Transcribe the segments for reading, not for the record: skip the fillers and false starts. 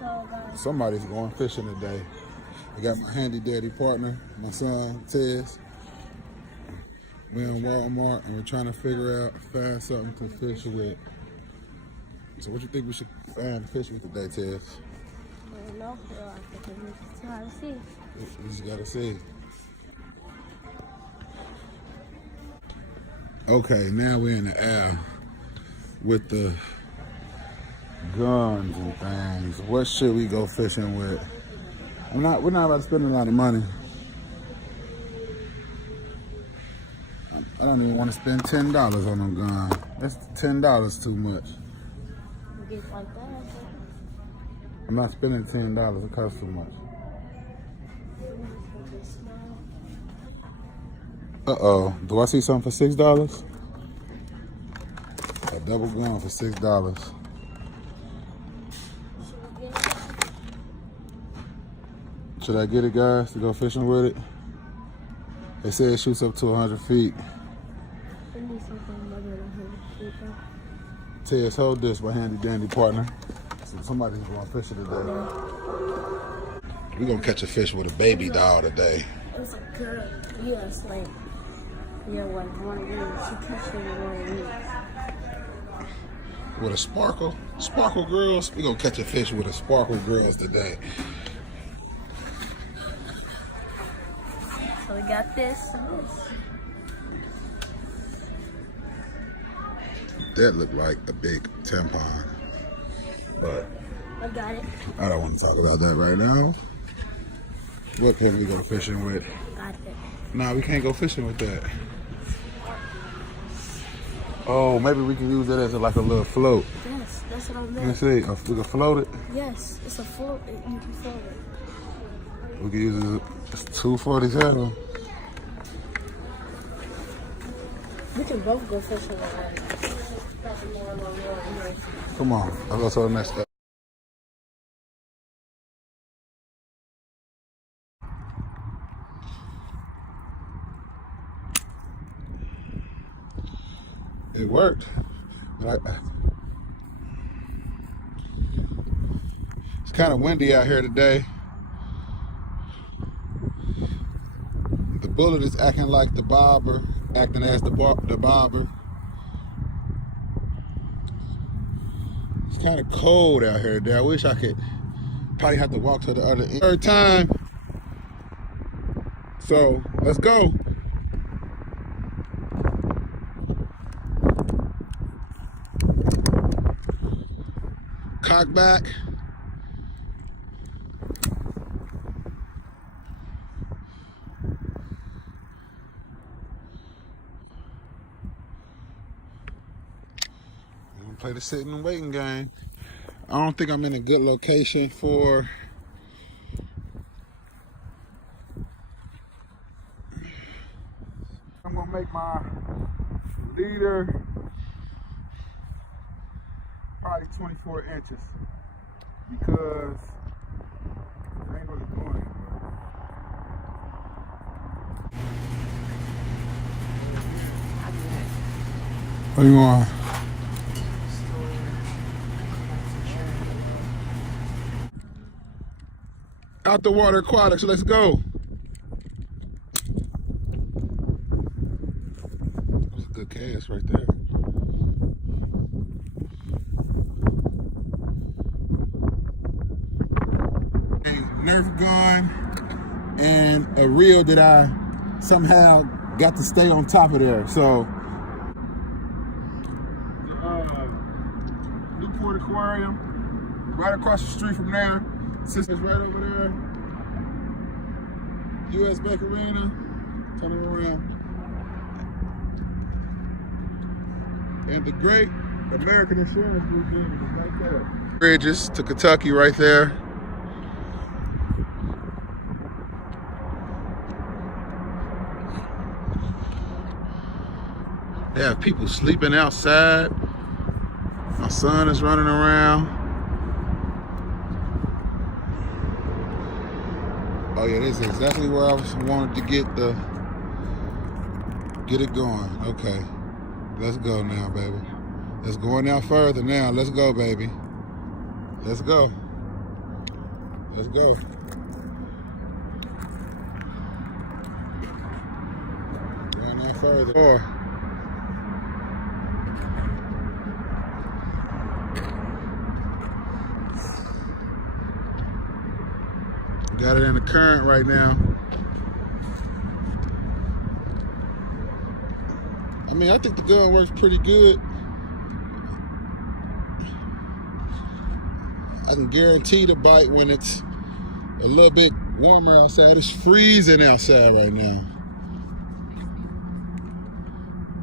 So, somebody's going fishing today. I got my handy daddy partner, my son, Tez. We're in Walmart and we're trying to find something to fish with. So what you think we should fish with today, Tez? I don't know. I think we just gotta see. We just gotta see. Okay, now we're in the air with the guns and things. What should we go fishing with? We're not about to spend a lot of money. I don't even want to spend $10 on them guns. That's $10 too much. Like that, I'm not spending $10. It costs too much. Uh-oh. Do I see something for $6? A double gun for $6. Should I get it, guys, to go fishing with it? They say it shoots up to 100 feet. I need something more than 100 feet. Tez, hold this, my handy dandy partner. So somebody's going fishing today. We're gonna catch a fish with a baby doll today. It's a girl. Yeah, it's like, one of these. She catches one of these. With a sparkle? Sparkle girls? We're gonna catch a fish with a sparkle girls today. So we got this and this. That looked like a big tampon. But I got it. I don't want to talk about that right now. What can we go fishing with? Got it. Nah, we can't go fishing with that. Oh, maybe we can use it as like a little float. Yes, that's what I'm Let me saying. see. We can float it. Yes, it's a float. You can float it. We can use it. It's 247. We can both go fishing with that. Come on, let's go to the next step. It worked. It's kind of windy out here today. The bullet is acting like the bobber, acting as the bobber. It's kind of cold out here today. I wish I could probably have to walk to the other end. Third time. So let's go. Cock back. Play the sitting and waiting game. I don't think I'm in a good location for I'm gonna make my leader probably 24 inches because I ain't really doing it. What do you want? Out the water aquatics, let's go. That's a good cast right there. A Nerf gun and a reel that I somehow got to stay on top of there. So, Newport Aquarium, right across the street from there. Sister's right over there. U.S. Bank Arena. Turn them around. And the great American Insurance Group is right there. Bridges to Kentucky right there. They have people sleeping outside. My son is running around. Oh yeah, this is exactly where I wanted to get it going. Okay, let's go now, baby. Let's go now further now. Let's go, baby. Let's go. Let's go. Going no further. Got it in the current right now. I mean, I think the gun works pretty good. I can guarantee the bite when it's a little bit warmer outside. It's freezing outside right now.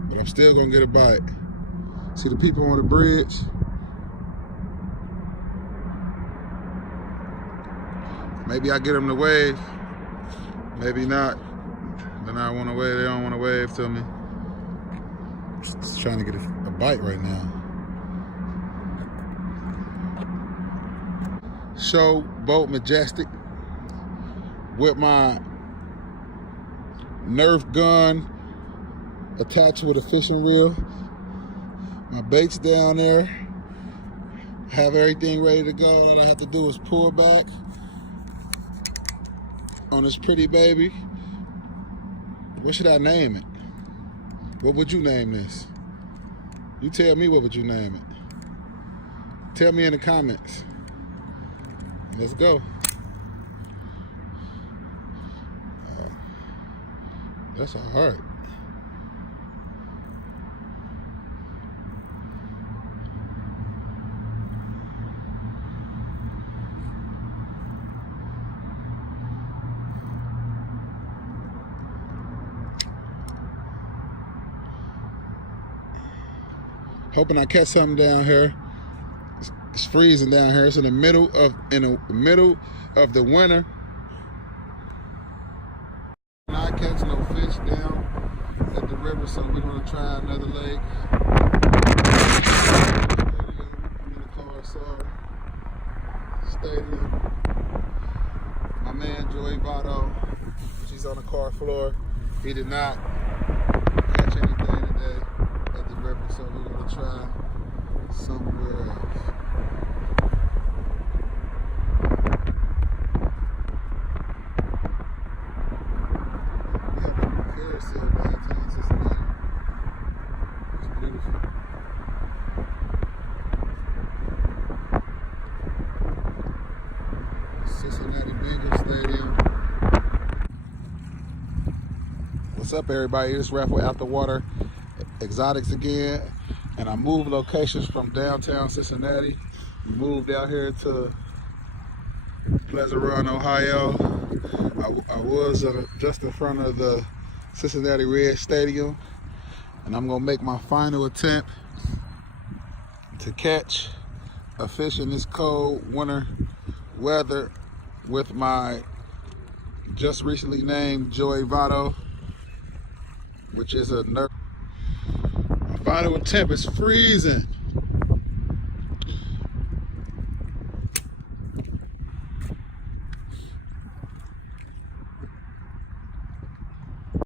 But I'm still gonna get a bite. See the people on the bridge? Maybe I get them to wave, maybe not. Then I want to wave, they don't want to wave to me. Just trying to get a bite right now. Show boat majestic with my nerf gun attached with a fishing reel. My bait's down there. Have everything ready to go. All I have to do is pull back on this pretty baby. What should I name it? What would you name this? You tell me, what would you name it? Tell me in the comments. Let's go. That's a heart. Hoping I catch something down here. It's freezing down here. It's in the middle of the winter. Not catching no fish down at the river, so we're gonna try another lake. I'm in the car, sorry. Stadium. My man Joey Votto, she's on the car floor. He did not catch anything today at the river, so we're gonna try somewhere else. We have a carousel downtown Cincinnati. It's beautiful. Cincinnati Bengals Stadium. What's up, everybody? It's Raffle Out the Water Exotics again, and I moved locations from downtown Cincinnati. We moved out here to Pleasant Run, Ohio. I was just in front of the Cincinnati Red Stadium, and I'm gonna make my final attempt to catch a fish in this cold winter weather with my just recently named Joey Votto, which is a nerf. My final attempt is freezing.